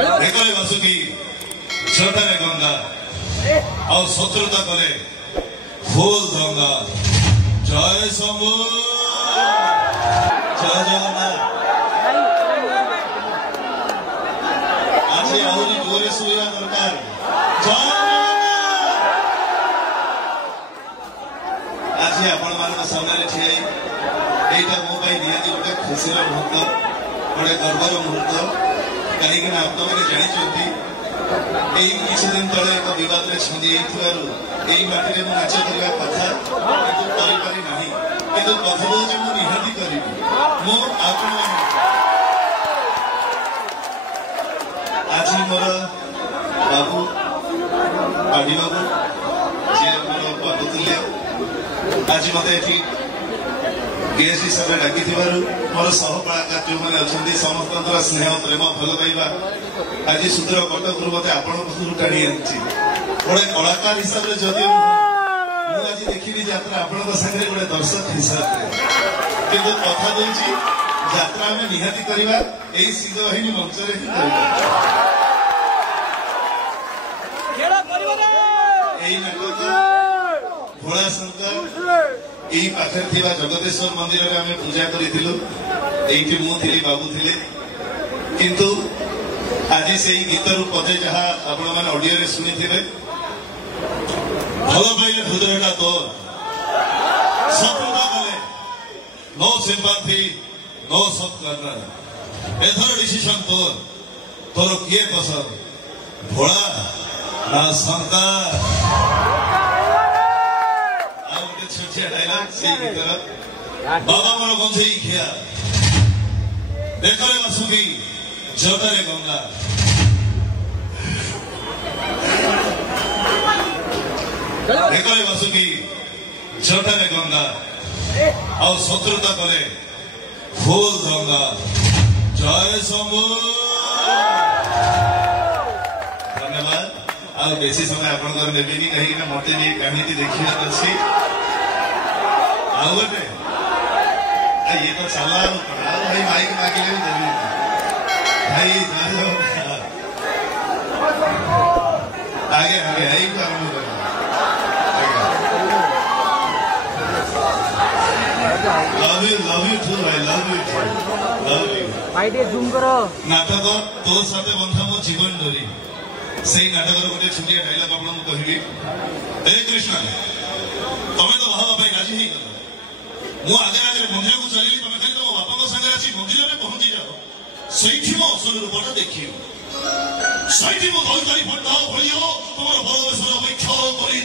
एकले बासुकी छटारे गंगा और शत्रुता कले फूल दंगा जय शंभु जय जगन्नाथ आज आहरी जोरे सुनिया दरकार जय आज आपण मान सामने ठिया एटा मो निहती गोटे खुशी मुहूर्त गोटे गर्वर मुहूर्त कहीं आप मैंने जानते किसी दिन तले एक बद में छंदी यही माटी में नाच करने कथा करी ना कि कथा हूँ मुझे निहाती करी आज मोर बाबू पाढ़ी बाबू जी मोर बाबू थे आज मत गेस्ट हिसाब से डाकी मोर सहकलाकार जो मैंने अच्छा समस्त स्नेह प्रेम भल पाइबा आज सुदूर कटक मत आपण पाखु टाणी आनी गोटे कलाकार हिसाब से जदि मुझे देखी यात्रा आपण सागर गोटे दर्शक हिसाब से कि कथा दूसरी यात्रा आम निहाती करवा यही सिद्धवाहिनी मंच ही नाटक भोला शंकर यही पाखे जगतेश्वर मंदिर में आम पूजा करूँ ये बाबू थे किंतु आज से गीत रू पदे जहाँ आपण मैंने ऑडियो रे सुनी थे भल पाइले हृदयटा तोर शत्रुता कले नो सिंपैथी नो सब करना एथर डिसीजन तोर तोर किए पसंद भोला ना शंकर छोटिया डायलॉग से गीतर बाबा मोर बंधई खिया देखले बासुकी जटारे गंगा देखले बासुकी जटारे गंगा और शत्रुता कले फूल दंगा जय शंभु धन्यवाद आ बेसी समय आपण नेबी कहीं मत कहानी देखा अच्छी आउटे ये तो चला भाई माइक मांगे भी देवी भाई आगे आगे आई आरम्भ कर लव यू टू भाई लव यू भाई दे जूम करो नाटक तो साथे बंधा मो जीवन डोरी से नाटक गोटे छुटिया डायलॉग आपण कहबी हे कृष्ण तमे तो बाबा भाई राजी नहीं कर मु आगे आगे मंदिर को चली तुम कहीं तुम बापा सागर आसी मंदिर में पहुंची जाओ सही मो असल रूपटा देखिए सही मो दल करी फटा भलियो तुम बरवेशर अपेक्षा करी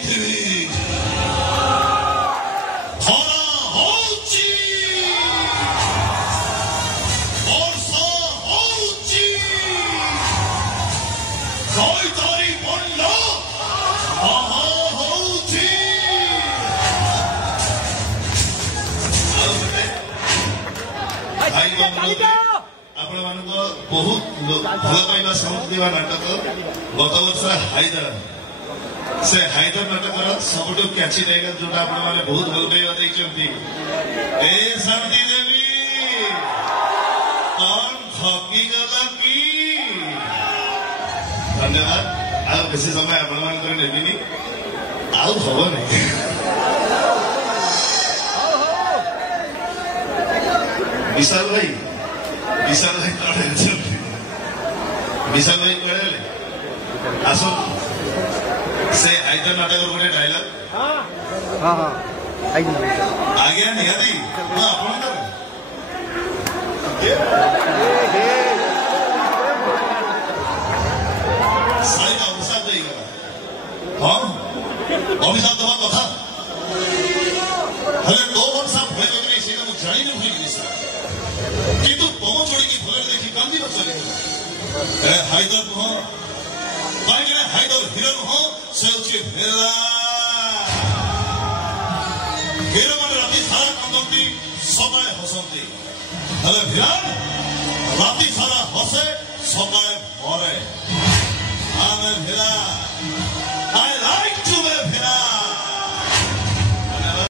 थरा होची वर्षा होची कोई तारी बन्ना आहा होची आपण मान बहुत भल पाइबा साउंड देवा नाटक गत वर्ष हाइदर से हाइदर नाटक सबुठ कैची डायलॉग जो आपण माने बहुत भल पाइबा देखछंती ए शांति देवी कौन थकी गला की धन्यवाद आ बेसी समय आपण मान कर नेबिनी आउ खबर नहीं विशाल भाई कड़े विशाल भाई कड़े आसो से हाइदर नाटक गोटे डायलॉग आज्ञा निहाती आपण साई अभिशाप देगला हाँ अभिशाप देवा कथा हेले दो वर्षा भय नहीं से जानी भूल किंतु तुम छोड़ी भले देखी कांदी चले हाइदर नुह कहीं हाइदर हिरो नुह से भेला हिरो मैंने राति सारा कांदती समय हसती हेले भिरान राति सारा हसे समय मरे आमे भेला